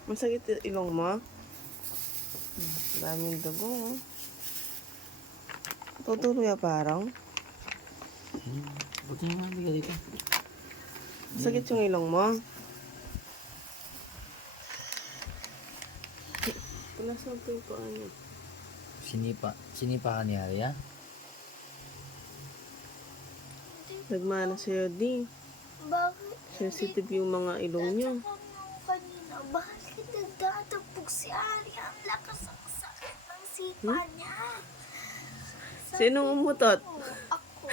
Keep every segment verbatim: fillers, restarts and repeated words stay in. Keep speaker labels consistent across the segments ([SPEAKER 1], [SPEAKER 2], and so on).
[SPEAKER 1] Masakit yung ilong mo? Hmm, daming dugo. Oh. Tutuloy ya parang.
[SPEAKER 2] Hmm. Buti naman hindi ka dito.
[SPEAKER 1] Masakit yung ilong mo? Punasan ko yung paa niya.
[SPEAKER 2] Sinipa, sinipa ka ni Arya?
[SPEAKER 1] Nagmana sa'yo, di.
[SPEAKER 3] Bakit?
[SPEAKER 1] Sensitive yung mga ilong niyo.
[SPEAKER 3] Tatapang mo kanina. Bakit nagtatapog si Ari? Ang lakas ang sakit ng sipa
[SPEAKER 1] Hmm?
[SPEAKER 3] niya.
[SPEAKER 1] Sinong umutot?
[SPEAKER 3] Oh, ako.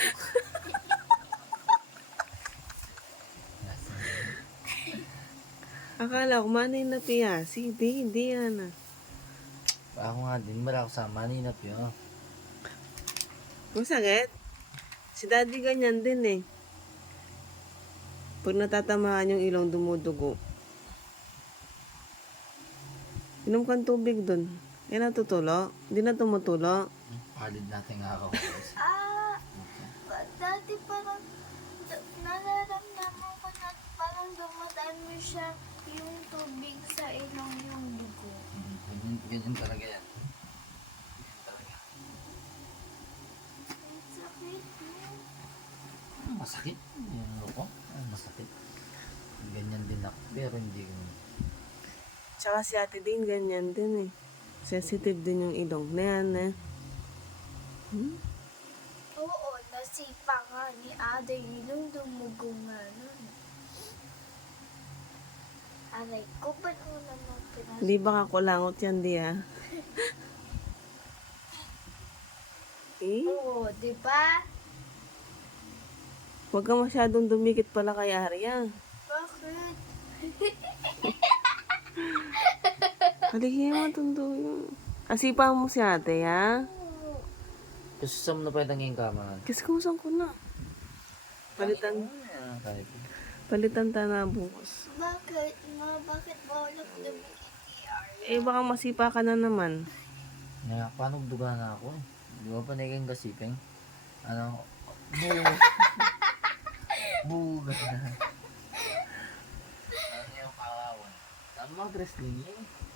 [SPEAKER 1] Akala ko manay na piyasi. Di, hindi yan ah.
[SPEAKER 2] Ako nga din, wala ako sa maninap yun.
[SPEAKER 1] Masakit? Si daddy ganyan din eh. Pag natatamaan yung ilong, dumudugo. Inom kang tubig dun. Yan natutulo. Hindi na tumutulo.
[SPEAKER 2] Palid natin nga ako.
[SPEAKER 3] Ah, ba- dati parang da- nararamdaman ko na parang dumadaan mo siya yung tubig sa ilong yung dugo.
[SPEAKER 2] Hmm, Ganyan, ganyan talaga yan. Ganyan talaga.
[SPEAKER 3] Ang sakit mo.
[SPEAKER 2] Hmm, Masakit. Yung ano ko, ah, masakit. Ganyan din ako, pero hindi ko.
[SPEAKER 1] Tsaka si ate din, ganyan din eh. Sensitive din yung ilong na yan eh. Hmm?
[SPEAKER 3] Oo, nasipa nga ni Ate yung dumugo nga nun. Aray ko, ba't mo naman pinas...
[SPEAKER 1] Hindi ba kakulangot yan, di ah? Eh?
[SPEAKER 3] Oo, di ba?
[SPEAKER 1] Huwag ka masyadong dumikit pala kay Arya.
[SPEAKER 3] Bakit?
[SPEAKER 1] Haligi mo, tundo yun. Asipa mo si ate, ha?
[SPEAKER 3] Oo.
[SPEAKER 2] Kasi saan mo na pwede ngayong kama?
[SPEAKER 1] Kiskusan ko na. Palitan,
[SPEAKER 2] Ah, kahit.
[SPEAKER 1] palitan ta na bukas.
[SPEAKER 3] Bakit? Ma, bakit bawalak dumikit ni Arya?
[SPEAKER 1] Eh, baka masipa ka na naman.
[SPEAKER 2] Nga, paano duga na ako eh? Di ba pa naging gasipeng? Ano? Bug. Bug. Ano yung kawawan? Saan mag-wrestling yun?